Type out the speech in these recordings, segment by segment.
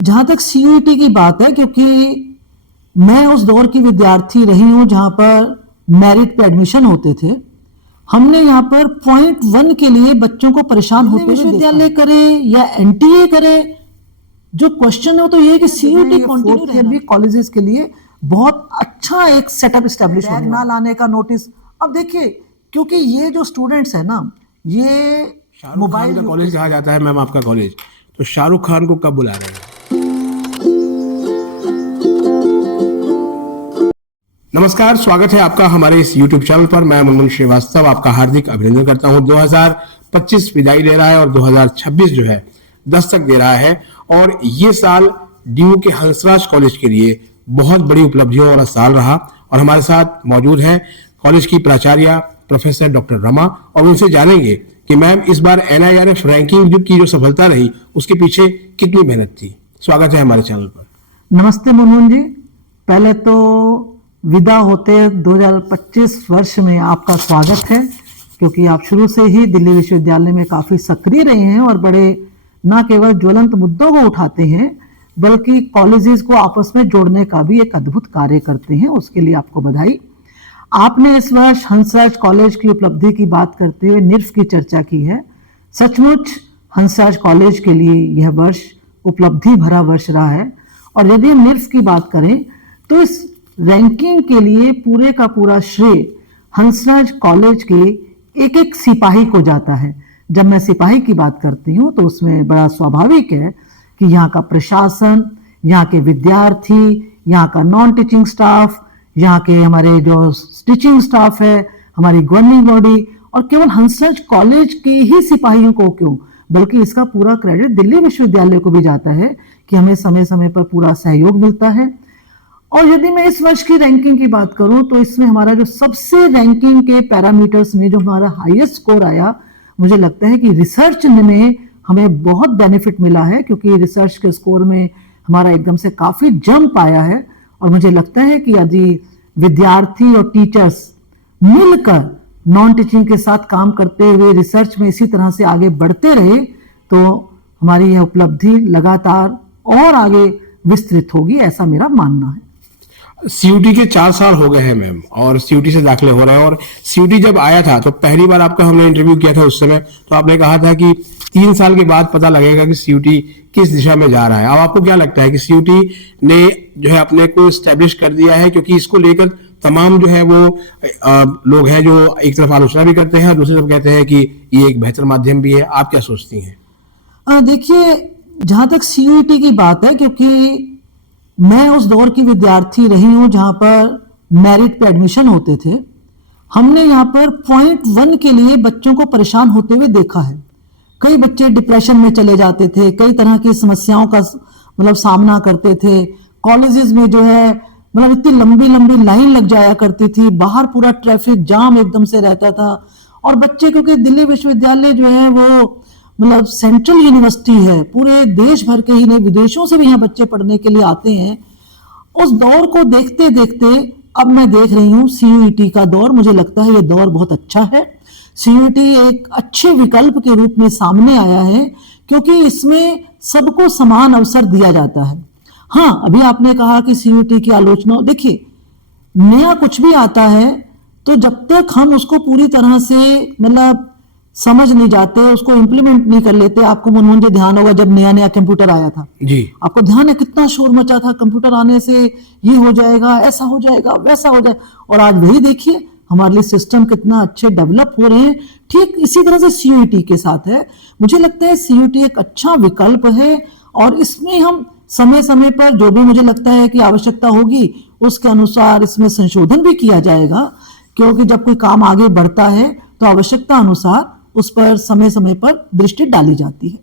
जहां तक सीयूईटी की बात है, क्योंकि मैं उस दौर की विद्यार्थी रही हूं जहां पर मेरिट पे एडमिशन होते थे। हमने यहाँ पर .1 के लिए बच्चों को परेशान होते हुए विश्वविद्यालय करे या एनटीए करे, जो क्वेश्चन है वो तो ये है कि सीयूईटी कंटिन्यू भी कॉलेजेस के लिए बहुत अच्छा एक सेटअप स्टैब्लिश ना लाने का नोटिस। अब देखिए, क्योंकि ये जो स्टूडेंट्स है ना, ये शाहरुख खान का कॉलेज कहा जाता है मैम आपका कॉलेज, तो शाहरुख खान को कब बुला रहे हैं? नमस्कार, स्वागत है आपका हमारे इस YouTube चैनल पर। मैं मुनमुन श्रीवास्तव आपका हार्दिक अभिनंदन करता हूं। 2025 विदाई ले रहा है और 2026 जो है दस्तक दे रहा है, और ये साल डीयू के हंसराज कॉलेज के लिए बहुत बड़ी उपलब्धियों वाला साल रहा। और हमारे साथ मौजूद है कॉलेज की प्राचार्य प्रोफेसर डॉक्टर रमा, और उनसे जानेंगे कि मैम इस बार NIRF रैंकिंग की जो सफलता रही उसके पीछे कितनी मेहनत थी। स्वागत है हमारे चैनल पर। नमस्ते मुनमुन जी, पहले तो विदा होते 2025 वर्ष में आपका स्वागत है, क्योंकि आप शुरू से ही दिल्ली विश्वविद्यालय में काफी सक्रिय रहे हैं और बड़े न केवल ज्वलंत मुद्दों को उठाते हैं बल्कि कॉलेजेस को आपस में जोड़ने का भी एक अद्भुत कार्य करते हैं। उसके लिए आपको बधाई। आपने इस वर्ष हंसराज कॉलेज की उपलब्धि की बात करते हुए निर्फ की चर्चा की है। सचमुच हंसराज कॉलेज के लिए यह वर्ष उपलब्धि भरा वर्ष रहा है। और यदि हम निर्फ की बात करें तो इस रैंकिंग के लिए पूरे का पूरा श्रेय हंसराज कॉलेज के एक एक सिपाही को जाता है। जब मैं सिपाही की बात करती हूँ तो उसमें बड़ा स्वाभाविक है कि यहाँ का प्रशासन, यहाँ के विद्यार्थी, यहाँ का नॉन टीचिंग स्टाफ, यहाँ के हमारे जो टीचिंग स्टाफ है, हमारी गवर्निंग बॉडी, और केवल हंसराज कॉलेज के ही सिपाहियों को क्यों, बल्कि इसका पूरा क्रेडिट दिल्ली विश्वविद्यालय को भी जाता है कि हमें समय समय पर पूरा सहयोग मिलता है। और यदि मैं इस वर्ष की रैंकिंग की बात करूं तो इसमें हमारा जो सबसे रैंकिंग के पैरामीटर्स में जो हमारा हाईएस्ट स्कोर आया, मुझे लगता है कि रिसर्च में हमें बहुत बेनिफिट मिला है, क्योंकि रिसर्च के स्कोर में हमारा एकदम से काफी जंप आया है। और मुझे लगता है कि यदि विद्यार्थी और टीचर्स मिलकर नॉन टीचिंग के साथ काम करते हुए रिसर्च में इसी तरह से आगे बढ़ते रहे तो हमारी यह उपलब्धि लगातार और आगे विस्तृत होगी, ऐसा मेरा मानना है। सीयूटी के 4 साल हो गए हैं मैम, और सीयूटी से दाखिले हो रहे हैं। और सीयूटी जब आया था तो पहली बार आपका हमने इंटरव्यू किया था, उस समय तो आपने कहा था कि 3 साल के बाद पता लगेगा कि सीयूटी किस दिशा में जा रहा है। अब आपको क्या लगता है कि सीयूटी ने जो है अपने को स्टैब्लिश कर दिया है? क्योंकि इसको लेकर तमाम जो है वो लोग हैं जो एक तरफ आलोचना भी करते हैं और दूसरी तरफ कहते हैं कि ये एक बेहतर माध्यम भी है। आप क्या सोचती हैं? देखिए, जहां तक सीयूईटी की बात है, क्योंकि मैं उस दौर की विद्यार्थी रही हूं जहां पर मेरिट पे एडमिशन होते थे, हमने यहाँ पर .1 के लिए बच्चों को परेशान होते हुए देखा है। कई बच्चे डिप्रेशन में चले जाते थे, कई तरह की समस्याओं का सामना करते थे। कॉलेजेस में जो है इतनी लंबी लंबी लाइन लग जाया करती थी, बाहर पूरा ट्रैफिक जाम एकदम से रहता था। और बच्चे, क्योंकि दिल्ली विश्वविद्यालय जो है वो सेंट्रल यूनिवर्सिटी है, पूरे देश भर के ही नहीं विदेशों से भी यहाँ बच्चे पढ़ने के लिए आते हैं। उस दौर को देखते देखते अब मैं देख रही हूँ सीयूईटी का दौर। मुझे लगता है ये दौर बहुत अच्छा है। सीयूईटी एक अच्छे विकल्प के रूप में सामने आया है, क्योंकि इसमें सबको समान अवसर दिया जाता है। हाँ, अभी आपने कहा कि सीयूईटी की आलोचना, देखिए नया कुछ भी आता है तो जब तक हम उसको पूरी तरह से समझ नहीं जाते, उसको इंप्लीमेंट नहीं कर लेते। आपको मुनमुन जी ध्यान होगा जब नया नया कंप्यूटर आया था जी, आपको ध्यान है कितना शोर मचा था, कंप्यूटर आने से ये हो जाएगा, ऐसा हो जाएगा, वैसा हो जाएगा। और आज वही देखिए हमारे लिए सिस्टम कितना अच्छे डेवलप हो रहे हैं। ठीक इसी तरह से सीयूईटी के साथ है। मुझे लगता है सीयूईटी एक अच्छा विकल्प है, और इसमें हम समय समय पर जो भी मुझे लगता है कि आवश्यकता होगी उसके अनुसार इसमें संशोधन भी किया जाएगा, क्योंकि जब कोई काम आगे बढ़ता है तो आवश्यकता अनुसार उस पर समय समय पर दृष्टि डाली जाती है।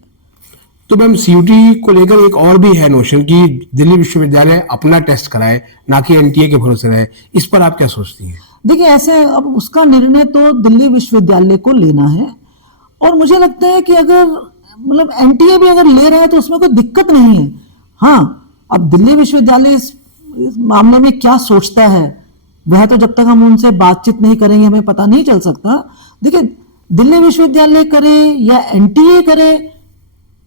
तो मैम सीयूटी को लेकर एक और भी है नोशन कि दिल्ली विश्वविद्यालय अपना टेस्ट कराए, ना कि एनटीए के भरोसे रहे। इस पर आप क्या सोचती हैं? देखिए, ऐसे अब उसका निर्णय तो दिल्ली विश्वविद्यालय को लेना है, और मुझे लगता है कि अगर एनटीए भी अगर ले रहे हैं तो उसमें कोई दिक्कत नहीं है। हाँ, अब दिल्ली विश्वविद्यालय इस मामले में क्या सोचता है वह तो जब तक हम उनसे बातचीत नहीं करेंगे हमें पता नहीं चल सकता। देखिए, दिल्ली विश्वविद्यालय करे या एनटीए करे,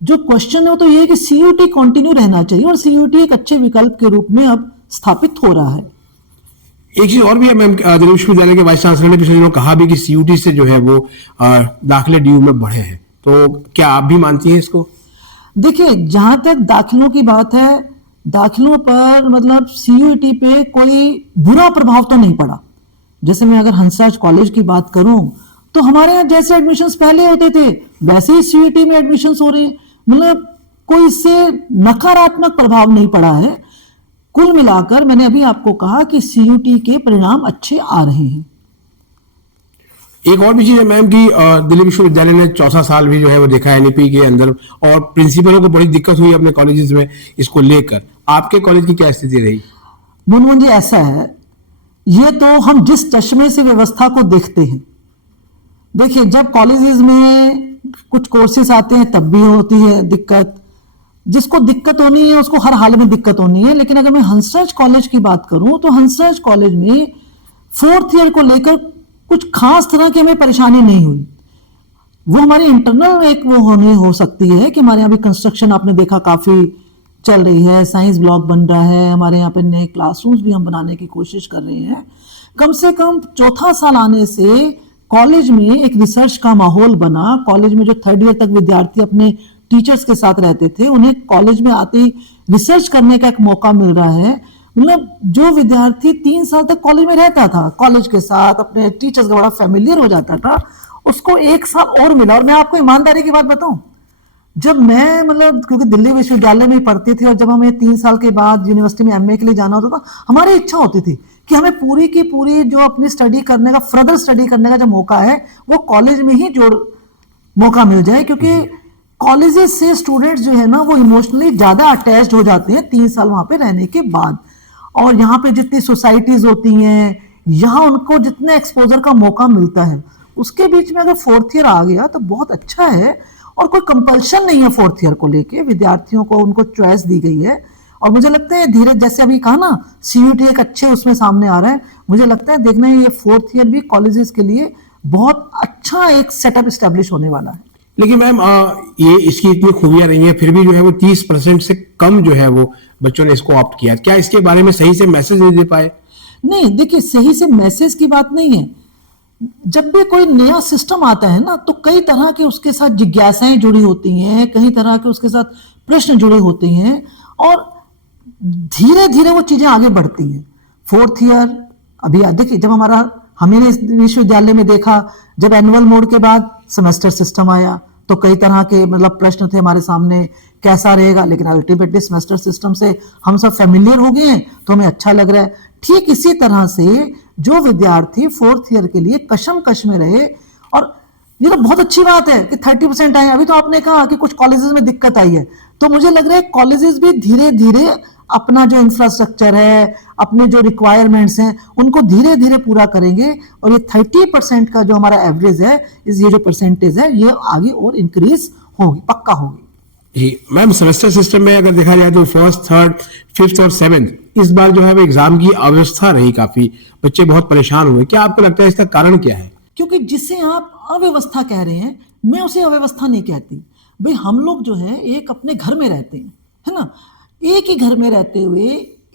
जो क्वेश्चन है वो तो ये है कि सीयूटी कंटिन्यू रहना चाहिए और सीयूटी एक अच्छे विकल्प के रूप में अब स्थापित हो रहा है। एक चीज और भी है मैम, दिल्ली विश्वविद्यालय के वाइस चांसलर ने पिछले दिनों कहा भी कि सीयूटी से जो है वो दाखिले ड्यू में बढ़े हैं, तो क्या आप भी मानती हैं इसको? देखिए, जहां तक दाखिलों की बात है, दाखिलों पर मतलब सीयूटी पे कोई बुरा प्रभाव तो नहीं पड़ा। जैसे मैं अगर हंसराज कॉलेज की बात करूं तो हमारे यहाँ जैसे एडमिशन्स पहले होते थे वैसे ही सीयूटी में एडमिशन्स हो रहे हैं, मतलब कोई इससे नकारात्मक प्रभाव नहीं पड़ा है। कुल मिलाकर मैंने अभी आपको कहा कि सीयूटी के परिणाम अच्छे आ रहे हैं। एक और भी चीज है मैम कि दिल्ली विश्वविद्यालय ने चौथा साल भी जो है वो देखा एनईपी के अंदर, और प्रिंसिपलों को बड़ी दिक्कत हुई अपने कॉलेजेस में इसको लेकर। आपके कॉलेज की क्या स्थिति रही? मुनमुन जी, ऐसा है, ये तो हम जिस चश्मे से व्यवस्था को देखते हैं। देखिए, जब कॉलेजेस में कुछ कोर्सेज आते हैं तब भी होती है दिक्कत, जिसको दिक्कत होनी है उसको हर हाल में दिक्कत होनी है। लेकिन अगर मैं हंसराज कॉलेज की बात करूं तो हंसराज कॉलेज में फोर्थ ईयर को लेकर कुछ खास तरह की हमें परेशानी नहीं हुई। वो हमारे इंटरनल एक वो होने हो सकती है कि हमारे यहाँ भी कंस्ट्रक्शन आपने देखा काफी चल रही है, साइंस ब्लॉक बन रहा है, हमारे यहाँ पे नए क्लासरूम्स भी हम बनाने की कोशिश कर रहे हैं। कम से कम चौथा साल आने से कॉलेज में एक रिसर्च का माहौल बना। कॉलेज में जो थर्ड ईयर तक विद्यार्थी अपने टीचर्स के साथ रहते थे उन्हें कॉलेज में आते ही रिसर्च करने का एक मौका मिल रहा है। मतलब जो विद्यार्थी 3 साल तक कॉलेज में रहता था, कॉलेज के साथ अपने टीचर्स का बड़ा फेमिलियर हो जाता था, उसको 1 साल और मिला। और मैं आपको ईमानदारी की बात बताऊं, जब मैं मतलब क्योंकि दिल्ली विश्वविद्यालय में पढ़ती थी और जब हमें 3 साल के बाद यूनिवर्सिटी में एमए के लिए जाना होता था, हमारी इच्छा होती थी कि हमें पूरी की पूरी जो अपनी स्टडी करने का, फर्दर स्टडी करने का जो मौका है वो कॉलेज में ही मौका मिल जाए। क्योंकि कॉलेजेस से स्टूडेंट्स जो है ना वो इमोशनली ज्यादा अटैच्ड हो जाते हैं 3 साल वहां पे रहने के बाद। और यहाँ पे जितनी सोसाइटीज होती हैं, यहाँ उनको जितने एक्सपोजर का मौका मिलता है, उसके बीच में अगर फोर्थ ईयर आ गया तो बहुत अच्छा है। और कोई कंपल्शन नहीं है फोर्थ ईयर को लेके, विद्यार्थियों को उनको चॉइस दी गई है। और मुझे लगता है धीरे, जैसे अभी कहा ना सीयूटी एक अच्छे उसमें सामने आ रहा है, मुझे लगता है देखना ये फोर्थ ईयर भी कॉलेजेस के लिए बहुत अच्छा एक सेटअप स्टैब्लिश होने वाला है। लेकिन मैम ये इसकी इतनी खूबियां नहीं है, फिर भी जो है वो 30% से कम जो है वो बच्चों ने इसको ऑप्ट किया। क्या इसके बारे में सही से मैसेज नहीं दे पाए? नहीं, देखिए, सही से मैसेज की बात नहीं है। जब भी कोई नया सिस्टम आता है ना तो कई तरह के उसके साथ जिज्ञासाएं जुड़ी होती हैं, कई तरह के उसके साथ प्रश्न जुड़े होते हैं और धीरे धीरे वो चीजें आगे बढ़ती हैं। फोर्थ ईयर अभी देखिए, जब हमने विश्वविद्यालय में देखा, जब एनुअल मोड के बाद सेमेस्टर सिस्टम आया तो कई तरह के मतलब प्रश्न थे हमारे सामने, कैसा रहेगा। लेकिन अल्टीमेटली सेमेस्टर सिस्टम से हम सब फेमिलियर हो गए हैं तो हमें अच्छा लग रहा है। ठीक इसी तरह से जो विद्यार्थी फोर्थ ईयर के लिए कशमकश में रहे, और ये तो बहुत अच्छी बात है कि 30% आए। अभी तो आपने कहा कि कुछ कॉलेजेस में दिक्कत आई है, तो मुझे लग रहा है कॉलेजेस भी धीरे धीरे अपना जो इंफ्रास्ट्रक्चर है, अपने जो रिक्वायरमेंट्स हैं, उनको धीरे धीरे पूरा करेंगे। और ये 30% का जो हमारा एवरेज है, ये जो परसेंटेज है, ये आगे और इंक्रीज होगी, पक्का होगी। जी मैम, सेमेस्टर सिस्टम में अगर देखा जाए तो फर्स्ट, थर्ड, फिफ्थ और सेवेंथ इस बार जो है वो एग्जाम की अव्यवस्था रही, काफी बच्चे बहुत परेशान हुए। क्या आपको लगता है इसका कारण क्या है? क्योंकि जिसे आप अव्यवस्था कह रहे हैं, मैं उसे अव्यवस्था नहीं कहती। भाई, हम लोग जो है एक अपने घर में रहते हैं, है ना, एक ही घर में रहते हुए,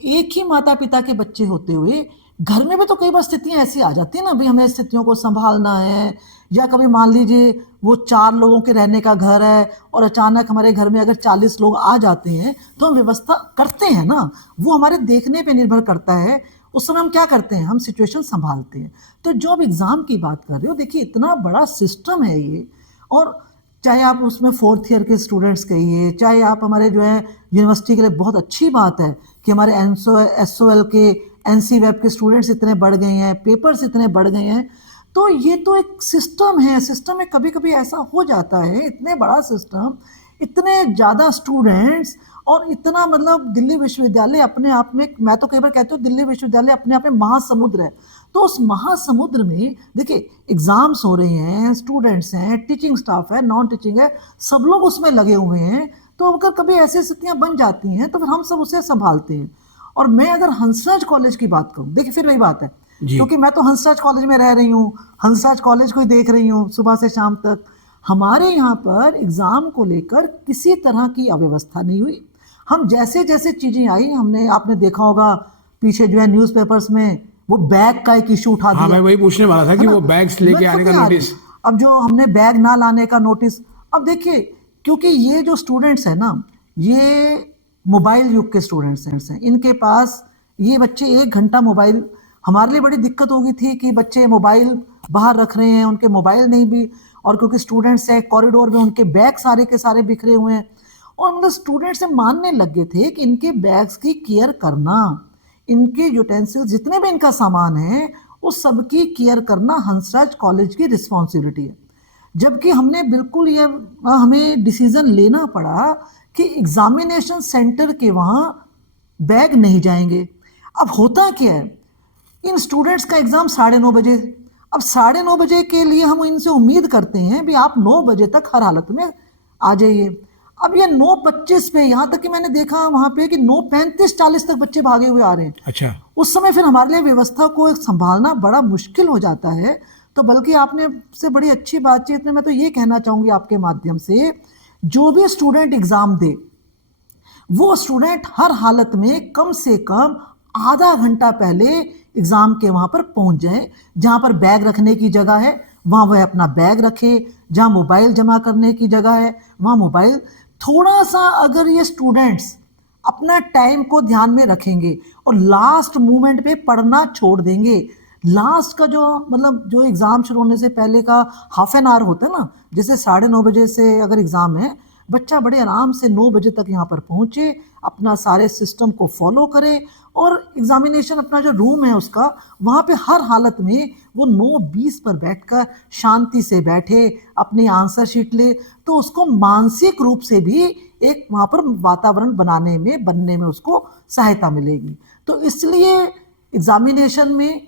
एक ही माता पिता के बच्चे होते हुए, घर में भी तो कई बार स्थितियां ऐसी आ जाती है ना, भाई हमें स्थितियों को संभालना है। या कभी मान लीजिए वो 4 लोगों के रहने का घर है और अचानक हमारे घर में अगर 40 लोग आ जाते हैं तो हम व्यवस्था करते हैं ना, वो हमारे देखने पे निर्भर करता है। उस समय हम क्या करते हैं, हम सिचुएशन संभालते हैं। तो जो अब एग्जाम की बात कर रहे हो, देखिए इतना बड़ा सिस्टम है ये, और चाहे आप उसमें फोर्थ ईयर के स्टूडेंट्स कहिए, चाहे आप हमारे जो है यूनिवर्सिटी के लिए बहुत अच्छी बात है कि हमारे एसओएल के, एनसी वेब के स्टूडेंट्स इतने बढ़ गए हैं, पेपर्स इतने बढ़ गए हैं। तो ये तो एक सिस्टम है। सिस्टम में कभी कभी ऐसा हो जाता है, इतने बड़ा सिस्टम, इतने ज़्यादा स्टूडेंट्स, और इतना मतलब दिल्ली विश्वविद्यालय अपने आप में, मैं तो कई बार कहती हूँ दिल्ली विश्वविद्यालय अपने आप में महासमुद्र है। तो उस महासमुद्र में देखिए एग्जाम्स हो रहे हैं, स्टूडेंट्स हैं, टीचिंग स्टाफ है, नॉन टीचिंग है, सब लोग उसमें लगे हुए हैं। तो अगर कभी ऐसी स्थितियां बन जाती हैं तो फिर हम सब उसे संभालते हैं। और मैं अगर हंसराज कॉलेज की बात करूं, देखिए फिर वही बात है, क्योंकि मैं तो हंसराज कॉलेज में रह रही हूँ, हंसराज कॉलेज को ही देख रही हूँ सुबह से शाम तक। हमारे यहाँ पर एग्जाम को लेकर किसी तरह की अव्यवस्था नहीं हुई। हम जैसे जैसे चीजें आई, हमने आपने देखा होगा पीछे जो है न्यूज़पेपर्स में वो बैग का एक इशू उठा हाँ, दिया, मैं वही पूछने वाला था है कि ना? वो बैग्स मैं लेके खुद आने का नहीं आ रही। नोटिस। अब जो हमने बैग ना लाने का नोटिस, अब देखिए क्योंकि ये जो स्टूडेंट्स हैं ना, ये मोबाइल युग के स्टूडेंट्स हैं, इनके पास ये बच्चे 1 घंटा मोबाइल, हमारे लिए बड़ी दिक्कत होगी थी कि बच्चे मोबाइल बाहर रख रहे हैं, उनके मोबाइल नहीं भी, और क्योंकि स्टूडेंट्स हैं कॉरिडोर में उनके बैग सारे के सारे बिखरे हुए हैं, और मतलब स्टूडेंट्स से मानने लग गए थे कि इनके बैग्स की केयर करना, इनके यूटेंसिल्स जितने भी इनका सामान है उस सब की केयर करना हंसराज कॉलेज की रिस्पॉन्सिबिलिटी है। जबकि हमने बिल्कुल ये हमें डिसीजन लेना पड़ा कि एग्जामिनेशन सेंटर के वहाँ बैग नहीं जाएंगे। अब होता क्या है, इन स्टूडेंट्स का एग्जाम 9:30 बजे, अब 9:30 के लिए हम इनसे उम्मीद करते हैं भी आप 9 बजे तक हर हालत में आ जाइए। अब ये 9:25 पे, यहाँ तक कि मैंने देखा वहाँ पे कि 9:35-40 तक बच्चे भागे हुए आ रहे हैं। अच्छा, उस समय फिर हमारे लिए व्यवस्था को संभालना बड़ा मुश्किल हो जाता है। तो बल्कि आपने से बड़ी अच्छी बातचीत में मैं तो ये कहना चाहूँगी आपके माध्यम से, जो भी स्टूडेंट एग्जाम दे वो स्टूडेंट हर हालत में कम से कम आधा घंटा पहले एग्जाम के वहां पर पहुंच जाए। जहां पर बैग रखने की जगह है वहां वह अपना बैग रखे, जहां मोबाइल जमा करने की जगह है वहां मोबाइल, थोड़ा सा अगर ये स्टूडेंट्स अपना टाइम को ध्यान में रखेंगे और लास्ट मोमेंट पे पढ़ना छोड़ देंगे, लास्ट का जो मतलब जो एग्जाम शुरू होने से पहले का हाफ एन आवर होता है ना, जैसे 9:30 से अगर एग्जाम है, बच्चा बड़े आराम से 9 बजे तक यहाँ पर पहुंचे, अपना सारे सिस्टम को फॉलो करे, और एग्जामिनेशन अपना जो रूम है उसका वहाँ पे हर हालत में वो 9:20 पर बैठकर शांति से बैठे, अपनी आंसर शीट ले, तो उसको मानसिक रूप से भी एक वहाँ पर वातावरण बनने में उसको सहायता मिलेगी। तो इसलिए एग्जामिनेशन में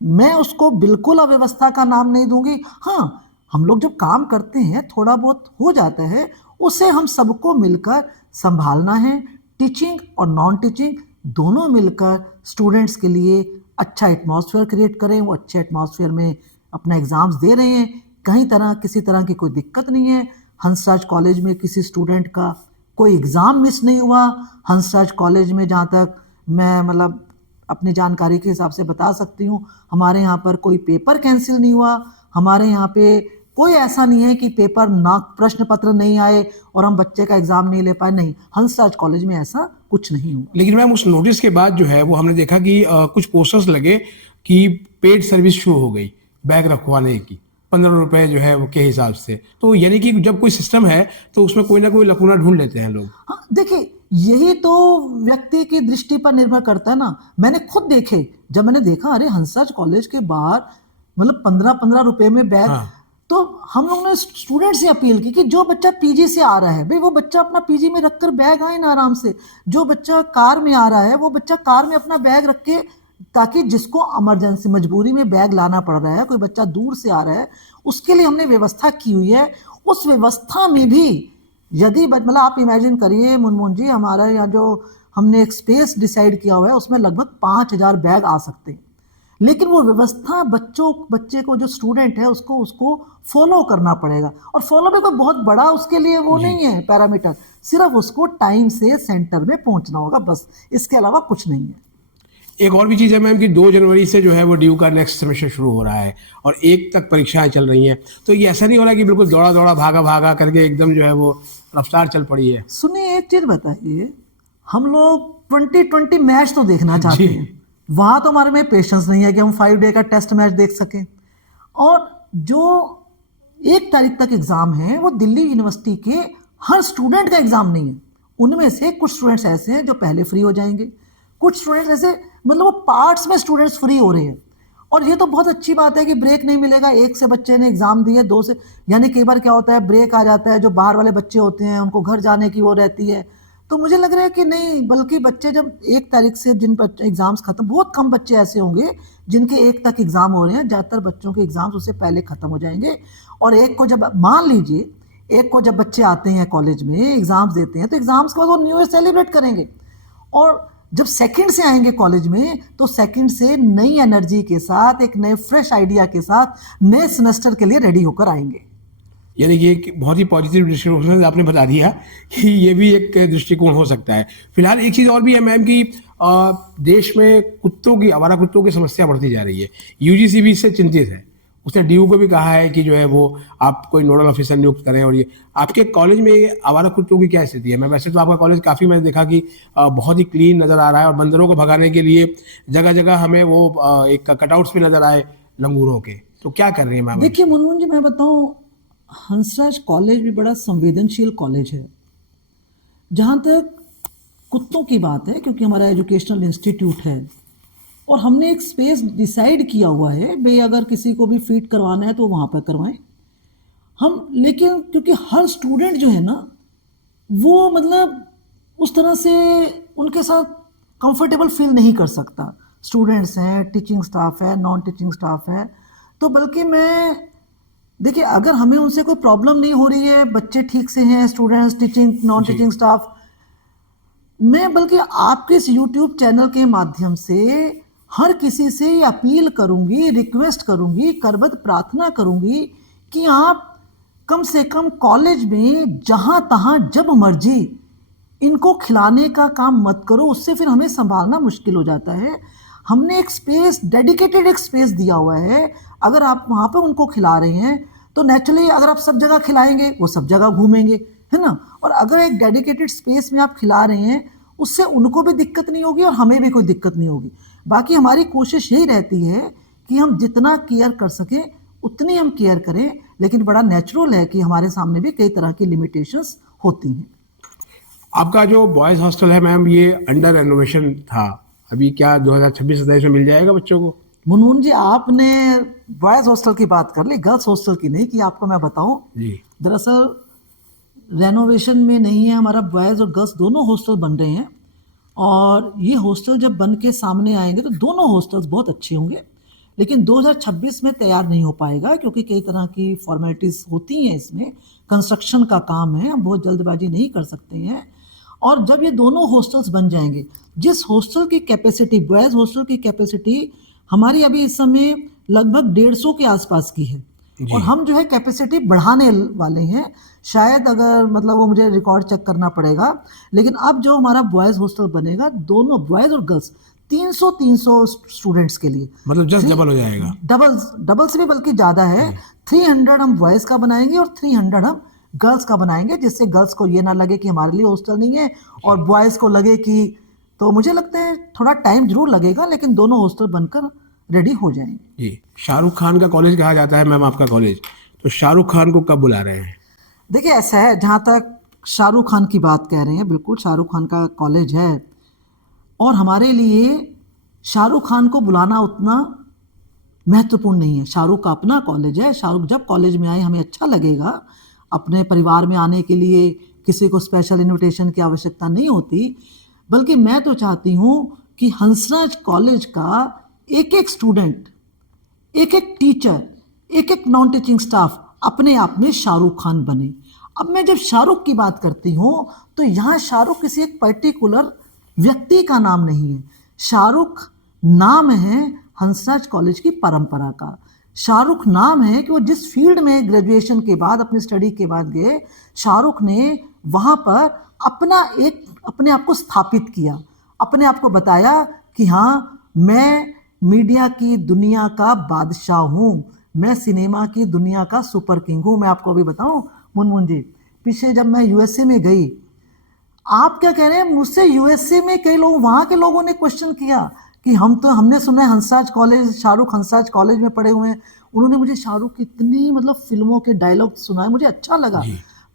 मैं उसको बिल्कुल अव्यवस्था का नाम नहीं दूंगी। हाँ, हम लोग जब काम करते हैं थोड़ा बहुत हो जाता है, उसे हम सबको मिलकर संभालना है। टीचिंग और नॉन टीचिंग दोनों मिलकर स्टूडेंट्स के लिए अच्छा एटमॉस्फेयर क्रिएट करें, वो अच्छे एटमॉस्फेयर में अपना एग्जाम्स दे रहे हैं, कहीं किसी तरह की कोई दिक्कत नहीं है। हंसराज कॉलेज में किसी स्टूडेंट का कोई एग्ज़ाम मिस नहीं हुआ। हंसराज कॉलेज में जहाँ तक मैं मतलब अपनी जानकारी के हिसाब से बता सकती हूँ, हमारे यहाँ पर कोई पेपर कैंसिल नहीं हुआ, हमारे यहाँ पे कोई ऐसा नहीं है कि पेपर ना प्रश्न पत्र नहीं आए और हम बच्चे का एग्जाम नहीं ले पाए, नहीं, हंसराज कॉलेज में ऐसा कुछ नहीं हुआ। लेकिन मैम उस नोटिस के बाद जो है वो हमने देखा कि कुछ पोस्टर्स लगे कि पेड सर्विस शुरू हो गई बैग रखवाने की, 15 रुपए जो है वो के हिसाब से। तो यानी कि जब कोई सिस्टम है तो उसमें कोई ना कोई लकूना ढूंढ लेते हैं लोग। हाँ, देखिए यही तो व्यक्ति की दृष्टि पर निर्भर करता है ना। मैंने खुद देखे, जब मैंने देखा अरे हंसराज कॉलेज के बाहर मतलब 15-15 रुपए में बैग, हाँ। तो हम लोगों ने स्टूडेंट से अपील की कि जो बच्चा पीजी से आ रहा है भाई वो बच्चा अपना पीजी में रखकर बैग आए ना आराम से, जो बच्चा कार में आ रहा है वो बच्चा कार में अपना बैग रख के, ताकि जिसको इमरजेंसी मजबूरी में बैग लाना पड़ रहा है, कोई बच्चा दूर से आ रहा है, उसके लिए हमने व्यवस्था की हुई है। उस व्यवस्था में भी यदि मतलब आप इमेजिन करिए मुनमुन जी, हमारा यहाँ जो हमने एक स्पेस डिसाइड किया हुआ है उसमें लगभग 5,000 बैग आ सकते हैं, लेकिन वो व्यवस्था बच्चे को जो स्टूडेंट है उसको फॉलो करना पड़ेगा। और फॉलो भी कोई बहुत बड़ा उसके लिए वो नहीं है पैरामीटर, सिर्फ उसको टाइम से सेंटर में पहुंचना होगा, बस, इसके अलावा कुछ नहीं है। एक और भी चीज़ है मैम कि 2 जनवरी से जो है वो ड्यू का नेक्स्ट सेमेस्टर शुरू हो रहा है और 1 तक परीक्षाएं चल रही हैं, तो ये ऐसा नहीं हो रहा कि बिल्कुल दौड़ा भागा करके एकदम जो है वो रफ्तार चल पड़ी है। सुनिए एक चीज बताइए, हम लोग 2020 मैच तो देखना चाहते हैं, वहां तो हमारे में पेशेंस नहीं है कि हम 5 डे का टेस्ट मैच देख सकें। और जो 1 तारीख तक एग्जाम है वो दिल्ली यूनिवर्सिटी के हर स्टूडेंट का एग्जाम नहीं है, उनमें से कुछ स्टूडेंट्स ऐसे हैं जो पहले फ्री हो जाएंगे, कुछ स्टूडेंट्स ऐसे मतलब वो पार्ट्स में स्टूडेंट्स फ्री हो रहे हैं। और ये तो बहुत अच्छी बात है कि ब्रेक नहीं मिलेगा, 1 से बच्चे ने एग्जाम दिए, 2 से, यानी कई बार क्या होता है ब्रेक आ जाता है, जो बाहर वाले बच्चे होते हैं उनको घर जाने की वो रहती है। तो मुझे लग रहा है कि नहीं, बल्कि बच्चे जब 1 तारीख से जिन एग्जाम्स खत्म, बहुत कम बच्चे ऐसे होंगे जिनके 1 तक एग्जाम हो रहे हैं, ज़्यादातर बच्चों के एग्जाम्स उससे पहले खत्म हो जाएंगे। और 1 को जब मान लीजिए 1 को जब बच्चे आते हैं कॉलेज में एग्जाम्स देते हैं, तो एग्जाम्स के बाद वो न्यू ईयर सेलिब्रेट करेंगे, और जब सेकंड से आएंगे कॉलेज में तो सेकंड से नई एनर्जी के साथ, एक नए फ्रेश आइडिया के साथ नए सेमेस्टर के लिए रेडी होकर आएंगे। यानी कि एक बहुत ही पॉजिटिव दृष्टिकोण से आपने बता दिया कि ये भी एक दृष्टिकोण हो सकता है। फिलहाल एक चीज़ और भी है मैम कि देश में कुत्तों की, आवारा कुत्तों की समस्या बढ़ती जा रही है। यूजीसी भी इससे चिंतित है। उसने डीयू को भी कहा है कि जो है वो आप कोई नोडल ऑफिसर नियुक्त करें। और ये आपके कॉलेज में ये आवारा कुत्तों की क्या स्थिति है? मैं वैसे तो आपका कॉलेज काफ़ी, मैंने देखा कि बहुत ही क्लीन नज़र आ रहा है, और बंदरों को भगाने के लिए जगह जगह हमें वो एक कटआउट्स भी नज़र आए लंगूरों के। तो क्या कर रही है मैम? देखिए मुनमुन जी, मैं बताऊं, हंसराज कॉलेज भी बड़ा संवेदनशील कॉलेज है। जहाँ तक कुत्तों की बात है, क्योंकि हमारा एजुकेशनल इंस्टीट्यूट है और हमने एक स्पेस डिसाइड किया हुआ है, भाई अगर किसी को भी फीड करवाना है तो वहाँ पर करवाएं हम। लेकिन क्योंकि हर स्टूडेंट जो है ना, वो मतलब उस तरह से उनके साथ कंफर्टेबल फील नहीं कर सकता। स्टूडेंट्स हैं, टीचिंग स्टाफ है, नॉन टीचिंग स्टाफ है। तो बल्कि मैं, देखिए अगर हमें उनसे कोई प्रॉब्लम नहीं हो रही है, बच्चे ठीक से हैं, स्टूडेंट्स, टीचिंग, नॉन जी। टीचिंग स्टाफ, मैं बल्कि आपके इस यूट्यूब चैनल के माध्यम से हर किसी से ये अपील करूंगी, रिक्वेस्ट करूंगी, करबद्ध प्रार्थना करूंगी कि आप कम से कम कॉलेज में जहां तहां जब मर्जी इनको खिलाने का काम मत करो। उससे फिर हमें संभालना मुश्किल हो जाता है। हमने एक स्पेस, डेडिकेटेड एक स्पेस दिया हुआ है। अगर आप वहां पर उनको खिला रहे हैं तो नेचुरली अगर आप सब जगह खिलाएंगे, वो सब जगह घूमेंगे, है ना। और अगर एक डेडिकेटेड स्पेस में आप खिला रहे हैं, उससे उनको भी दिक्कत नहीं होगी और हमें भी कोई दिक्कत नहीं होगी। बाकी हमारी कोशिश यही रहती है कि हम जितना केयर कर सकें उतनी हम केयर करें, लेकिन बड़ा नेचुरल है कि हमारे सामने भी कई तरह की लिमिटेशंस होती हैं। आपका जो बॉयज हॉस्टल है मैम, ये अंडर रेनोवेशन था। अभी क्या 2026-27 में मिल जाएगा बच्चों को? मुनमुन जी, आपने बॉयज हॉस्टल की बात कर ली, गर्ल्स हॉस्टल की नहीं की। आपको मैं बताऊं, जी। दरअसल रेनोवेशन में नहीं है, हमारा बॉयज और गर्ल्स दोनों हॉस्टल बन रहे हैं। और ये हॉस्टल जब बन के सामने आएंगे तो दोनों हॉस्टल्स बहुत अच्छे होंगे। लेकिन 2026 में तैयार नहीं हो पाएगा, क्योंकि कई तरह की फॉर्मेलिटीज़ होती हैं इसमें, कंस्ट्रक्शन का काम है, हम बहुत जल्दबाजी नहीं कर सकते हैं। और जब ये दोनों हॉस्टल्स बन जाएंगे, जिस हॉस्टल की कैपेसिटी, बॉयज़ हॉस्टल की कैपेसिटी हमारी अभी इस समय लगभग 150 के आसपास की है, जी। और हम जो है कैपेसिटी बढ़ाने वाले हैं। शायद अगर मतलब वो मुझे रिकॉर्ड चेक करना पड़ेगा, लेकिन अब जो हमारा बॉयज़ हॉस्टल बनेगा, दोनों बॉयज़ और गर्ल्स 300 स्टूडेंट्स के लिए, मतलब जस्ट डबल हो जाएगा। डबल से भी बल्कि ज़्यादा है। 300 हम बॉयज़ का बनाएंगे और 300 हम गर्ल्स का बनाएंगे, जिससे गर्ल्स को ये ना लगे कि हमारे लिए हॉस्टल नहीं है और बॉयज़ को लगे कि, तो मुझे लगता है थोड़ा टाइम जरूर लगेगा, लेकिन दोनों हॉस्टल बनकर रेडी हो जाएंगे। जी। शाहरुख खान का कॉलेज कहा जाता है मैम आपका कॉलेज, तो शाहरुख खान को कब बुला रहे हैं? देखिए ऐसा है, जहाँ तक शाहरुख खान की बात कह रहे हैं, बिल्कुल शाहरुख खान का कॉलेज है, और हमारे लिए शाहरुख खान को बुलाना उतना महत्वपूर्ण नहीं है। शाहरुख का अपना कॉलेज है, शाहरुख जब कॉलेज में आए हमें अच्छा लगेगा। अपने परिवार में आने के लिए किसी को स्पेशल इनविटेशन की आवश्यकता नहीं होती, बल्कि मैं तो चाहती हूँ कि हंसराज कॉलेज का एक एक स्टूडेंट, एक एक टीचर, एक एक नॉन टीचिंग स्टाफ अपने आप में शाहरुख खान बने। अब मैं जब शाहरुख की बात करती हूँ तो यहाँ शाहरुख किसी एक पर्टिकुलर व्यक्ति का नाम नहीं है। शाहरुख नाम है हंसराज कॉलेज की परंपरा का। शाहरुख नाम है कि वो जिस फील्ड में ग्रेजुएशन के बाद, अपनी स्टडी के बाद गए, शाहरुख ने वहाँ पर अपने आप को स्थापित किया, अपने आप को बताया कि हाँ, मैं मीडिया की दुनिया का बादशाह हूँ, मैं सिनेमा की दुनिया का सुपर किंग हूँ। मैं आपको अभी बताऊँ मुनमुन जी, पीछे जब मैं यूएसए में गई, आप क्या कह रहे हैं, मुझसे यूएसए में कई लोग, वहाँ के लोगों ने क्वेश्चन किया कि हमने सुना है हंसराज कॉलेज, शाहरुख हंसराज कॉलेज में पढ़े हुए हैं। उन्होंने मुझे शाहरुख की इतनी मतलब फिल्मों के डायलॉग सुनाए, मुझे अच्छा लगा।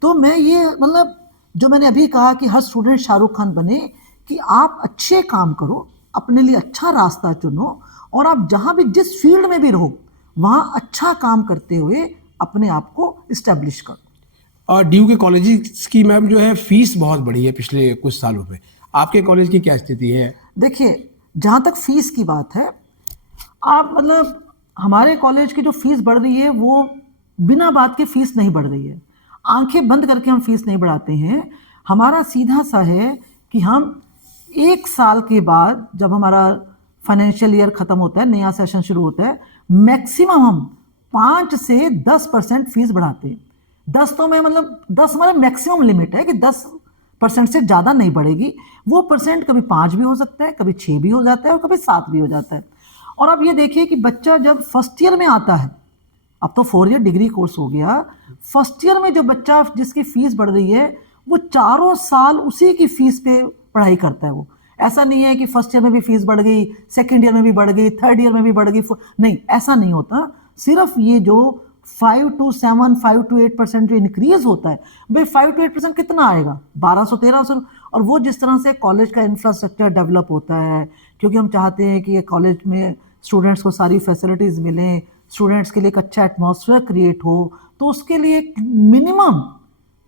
तो मैं ये मतलब जो मैंने अभी कहा कि हर स्टूडेंट शाहरुख खान बने, कि आप अच्छे काम करो, अपने लिए अच्छा रास्ता चुनो, और आप जहाँ भी जिस फील्ड में भी रहो वहाँ अच्छा काम करते हुए अपने आप को इस्टेब्लिश करो। और डीयू के कॉलेज की मैम जो है फीस बहुत बढ़ी है पिछले कुछ सालों में। आपके कॉलेज की क्या स्थिति है? देखिए, जहाँ तक फीस की बात है, आप मतलब हमारे कॉलेज की जो फीस बढ़ रही है वो बिना बात के फीस नहीं बढ़ रही है। आंखें बंद करके हम फीस नहीं बढ़ाते हैं। हमारा सीधा सा है कि हम 1 साल के बाद जब हमारा फाइनेंशियल ईयर खत्म होता है, नया सेशन शुरू होता है, मैक्सिमम हम 5 से 10% फीस बढ़ाते हैं। 10 तो मैं मतलब 10 हमारा मैक्सिमम लिमिट है कि 10% से ज़्यादा नहीं बढ़ेगी। वो परसेंट कभी 5 भी हो सकता है, कभी 6 भी हो जाता है और कभी 7 भी हो जाता है। और आप ये देखिए कि बच्चा जब फर्स्ट ईयर में आता है, अब तो 4 ईयर डिग्री कोर्स हो गया, फर्स्ट ईयर में जो बच्चा जिसकी फीस बढ़ रही है वो चारों साल उसी की फीस पे पढ़ाई करता है। वो ऐसा नहीं है कि फर्स्ट ईयर में भी फीस बढ़ गई, सेकेंड ईयर में भी बढ़ गई, थर्ड ईयर में भी बढ़ गई, नहीं, ऐसा नहीं होता। सिर्फ ये जो 5 to 7, 5 to 8% जो इंक्रीज होता है, भाई 5 to 8% कितना आएगा, 1200-1300। और वो जिस तरह से कॉलेज का इंफ्रास्ट्रक्चर डेवलप होता है, क्योंकि हम चाहते हैं कि ये कॉलेज में स्टूडेंट्स को सारी फैसिलिटीज़ मिलें, स्टूडेंट्स के लिए एक अच्छा एटमॉस्फेयर क्रिएट हो, तो उसके लिए एक मिनिमम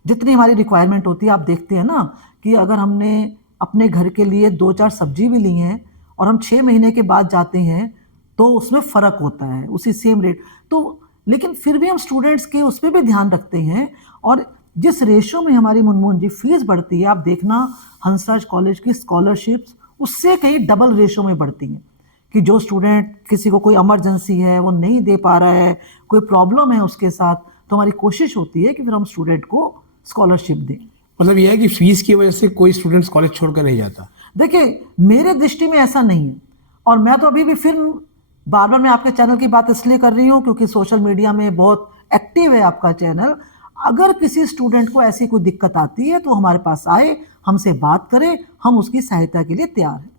जितनी हमारी रिक्वायरमेंट होती है, आप देखते हैं ना कि अगर हमने अपने घर के लिए 2-4 सब्जी भी ली हैं और हम 6 महीने के बाद जाते हैं तो उसमें फ़र्क होता है उसी सेम रेट। तो लेकिन फिर भी हम स्टूडेंट्स के उस पर भी ध्यान रखते हैं। और जिस रेशो में हमारी मुनमुन जी फीस बढ़ती है, आप देखना हंसराज कॉलेज की स्कॉलरशिप्स उससे कहीं डबल रेशो में बढ़ती हैं कि जो स्टूडेंट किसी को कोई इमरजेंसी है, वो नहीं दे पा रहा है, कोई प्रॉब्लम है उसके साथ, तो हमारी कोशिश होती है कि फिर हम स्टूडेंट को स्कॉलरशिप दें। मतलब यह है कि फीस की वजह से कोई स्टूडेंट्स कॉलेज छोड़कर नहीं जाता। देखिए, मेरे दृष्टि में ऐसा नहीं है। और मैं तो अभी भी फिर बार बार मैं आपके चैनल की बात इसलिए कर रही हूँ क्योंकि सोशल मीडिया में बहुत एक्टिव है आपका चैनल। अगर किसी स्टूडेंट को ऐसी कोई दिक्कत आती है तो हमारे पास आए, हमसे बात करें, हम उसकी सहायता के लिए तैयार हैं।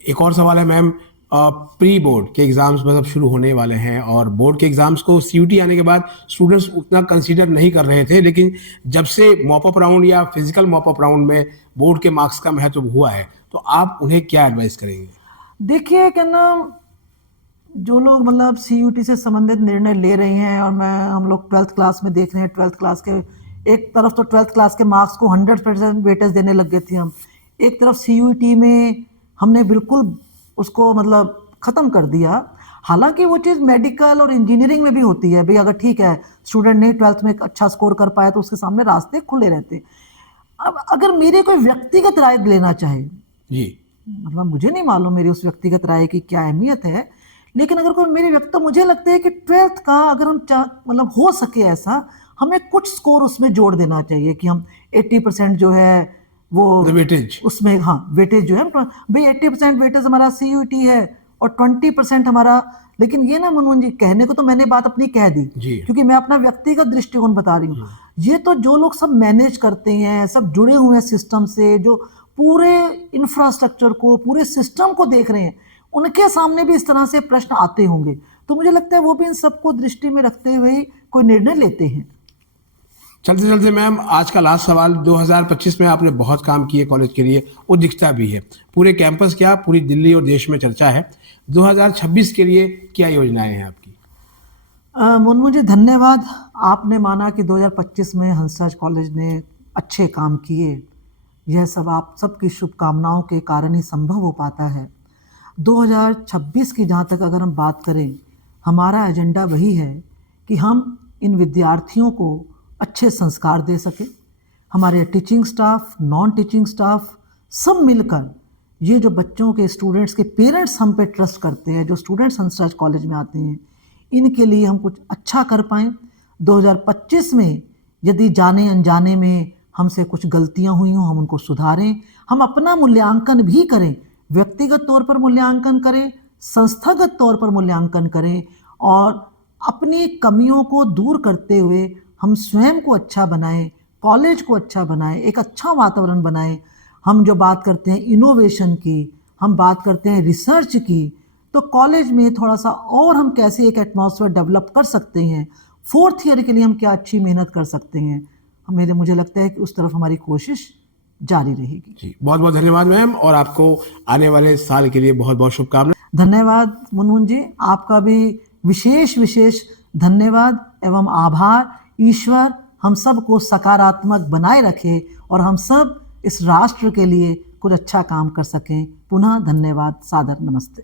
एक और सवाल है मैम, प्री बोर्ड के एग्जाम्स मतलब शुरू होने वाले हैं और बोर्ड के एग्जाम्स को सीयूटी आने के बाद स्टूडेंट्स उतना कंसीडर नहीं कर रहे थे, लेकिन जब से मॉपअप राउंड या फिजिकल मॉपअप राउंड में बोर्ड के मार्क्स का महत्व हुआ है, तो आप उन्हें क्या एडवाइस करेंगे? देखिए क्या ना, जो लोग मतलब सीयूटी से संबंधित निर्णय ले रहे हैं, और हम लोग 12th क्लास में देख रहे हैं, 12th क्लास के एक तरफ तो 12th क्लास के मार्क्स को 100% वेटेज देने लग गए थे हम, एक तरफ सीयूटी में हमने बिल्कुल उसको मतलब ख़त्म कर दिया। हालांकि वो चीज़ मेडिकल और इंजीनियरिंग में भी होती है, भाई अगर ठीक है स्टूडेंट नहीं 12th में अच्छा स्कोर कर पाया तो उसके सामने रास्ते खुले रहते। अब अगर मेरी कोई व्यक्तिगत राय लेना चाहे जी, मतलब मुझे नहीं मालूम मेरी उस व्यक्तिगत राय की क्या अहमियत है, लेकिन अगर कोई मेरी व्यक्ति, तो मुझे लगता है कि 12th का अगर हम मतलब हो सके ऐसा, हमें कुछ स्कोर उसमें जोड़ देना चाहिए कि हम 80% जो है वो वेटेज उसमें, हाँ वेटेज जो है भाई 80% वेटेज हमारा सीयूटी है और 20% हमारा। लेकिन ये ना मनोज जी, कहने को तो मैंने बात अपनी कह दी जी। क्योंकि मैं अपना व्यक्तिगत दृष्टिकोण बता रही हूँ। ये तो जो लोग सब मैनेज करते हैं, सब जुड़े हुए हैं सिस्टम से, जो पूरे इंफ्रास्ट्रक्चर को, पूरे सिस्टम को देख रहे हैं, उनके सामने भी इस तरह से प्रश्न आते होंगे, तो मुझे लगता है वो भी इन सबको दृष्टि में रखते हुए कोई निर्णय लेते हैं। चलते चलते मैम, आज का लास्ट सवाल, 2025 में आपने बहुत काम किए कॉलेज के लिए, वो दिखता भी है पूरे कैंपस, क्या पूरी दिल्ली और देश में चर्चा है। 2026 के लिए क्या योजनाएं हैं आपकी? मुझे धन्यवाद, आपने माना कि 2025 में हंसराज कॉलेज ने अच्छे काम किए। यह सब आप सबकी शुभकामनाओं के कारण ही संभव हो पाता है। 2026 की जहाँ तक अगर हम बात करें, हमारा एजेंडा वही है कि हम इन विद्यार्थियों को अच्छे संस्कार दे सकें। हमारे teaching staff, non teaching staff सब मिलकर ये जो बच्चों के, स्टूडेंट्स के पेरेंट्स हम पे ट्रस्ट करते हैं, जो स्टूडेंट्स हंसराज कॉलेज में आते हैं, इनके लिए हम कुछ अच्छा कर पाएँ। 2025 में यदि जाने अनजाने में हमसे कुछ गलतियां हुई हों, हम उनको सुधारें। हम अपना मूल्यांकन भी करें, व्यक्तिगत तौर पर मूल्यांकन करें, संस्थागत तौर पर मूल्यांकन करें, और अपनी कमियों को दूर करते हुए हम स्वयं को अच्छा बनाएं, कॉलेज को अच्छा बनाएं, एक अच्छा वातावरण बनाएं। हम जो बात करते हैं इनोवेशन की, हम बात करते हैं रिसर्च की, तो कॉलेज में थोड़ा सा और हम कैसे एक एटमॉस्फेयर डेवलप कर सकते हैं, 4th ईयर के लिए हम क्या अच्छी मेहनत कर सकते हैं, मुझे लगता है कि उस तरफ हमारी कोशिश जारी रहेगी। जी, बहुत बहुत धन्यवाद मैम, और आपको आने वाले साल के लिए बहुत बहुत शुभकामनाएं। धन्यवाद मुनमुन जी, आपका भी विशेष विशेष धन्यवाद एवं आभार। ईश्वर हम सब को सकारात्मक बनाए रखे और हम सब इस राष्ट्र के लिए कुछ अच्छा काम कर सकें। पुनः धन्यवाद, सादर नमस्ते।